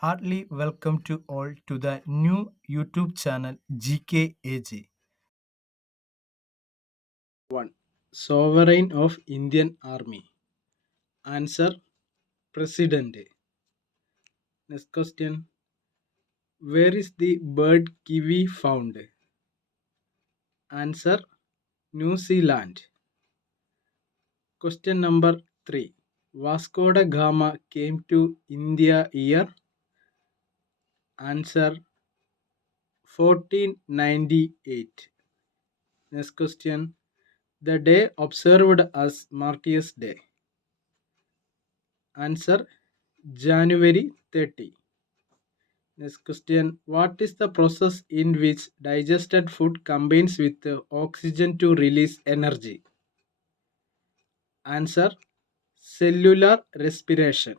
Heartily welcome to all to the new YouTube channel GKAG. 1. Sovereign of Indian Army. Answer: President. Next question. Where is the bird kiwi found? Answer: New Zealand. Question number 3. Vasco da Gama came to India year. Answer: 1498. Next question. The day observed as Martyrs' Day. Answer: January 30. Next question. What is the process in which digested food combines with the oxygen to release energy? Answer: cellular respiration.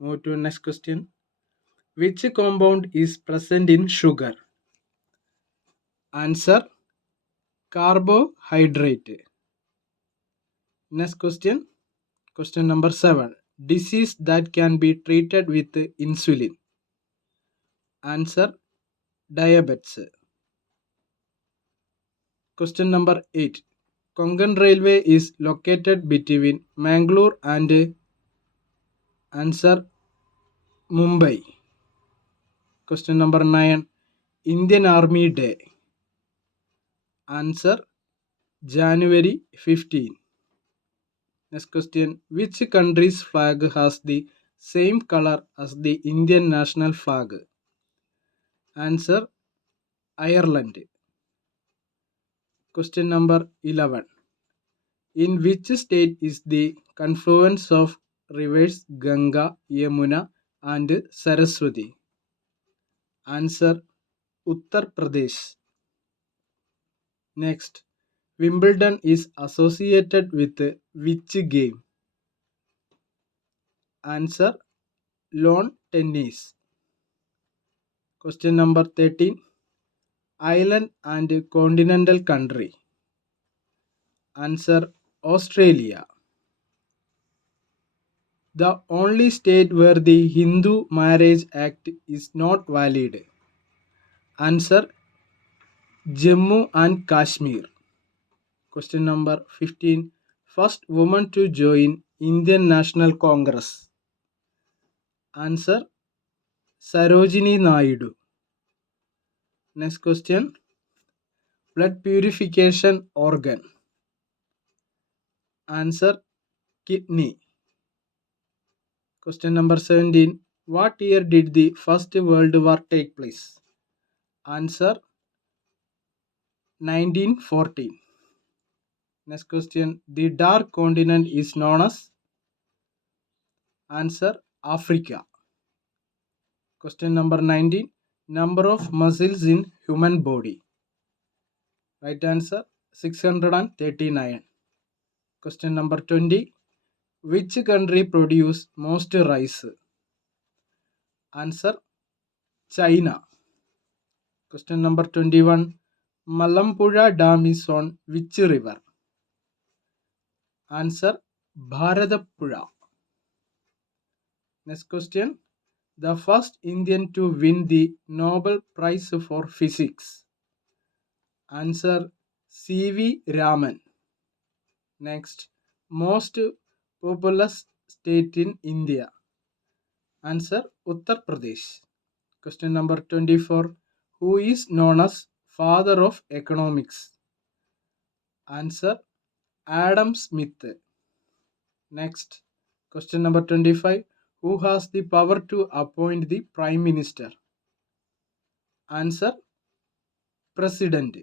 Move to next question. Which compound is present in sugar? Answer: carbohydrate. Next question. Question number 7. Disease that can be treated with insulin. Answer: diabetes. Question number 8. Konkan Railway is located between Mangalore and answer Mumbai. Question number 9. Indian Army Day. Answer: January 15. Next question. Which country's flag has the same color as the Indian national flag? Answer: Ireland. Question number 11. In which state is the confluence of rivers Ganga, Yamuna and Saraswati? Answer: Uttar Pradesh. Next, Wimbledon is associated with which game? Answer: lawn tennis. Question number 13. Island and continental country. Answer: Australia. The only state where the Hindu Marriage Act is not valid. Answer: Jammu and Kashmir. Question number 15. First woman to join Indian National Congress. Answer: Sarojini Naidu. Next question. Blood purification organ. Answer: kidney. Question number 17. What year did the First World War take place? Answer: 1914. Next question. The dark continent is known as? Answer: Africa. Question number 19. Number of muscles in human body. Right answer: 639. Question number 20. Which country produce most rice? Answer: China. Question number 21. Malampuzha Dam is on which river? Answer: Bharatapuzha. Next question. The first Indian to win the Nobel Prize for Physics. Answer: C.V. Raman. Next. Most populous state in India. Answer: Uttar Pradesh. Question number 24. Who is known as father of economics? Answer: Adam Smith. Next. Question number 25. Who has the power to appoint the Prime Minister? Answer: President.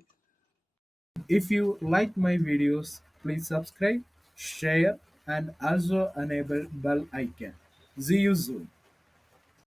If you like my videos, please subscribe, share and also enable bell icon. See you soon.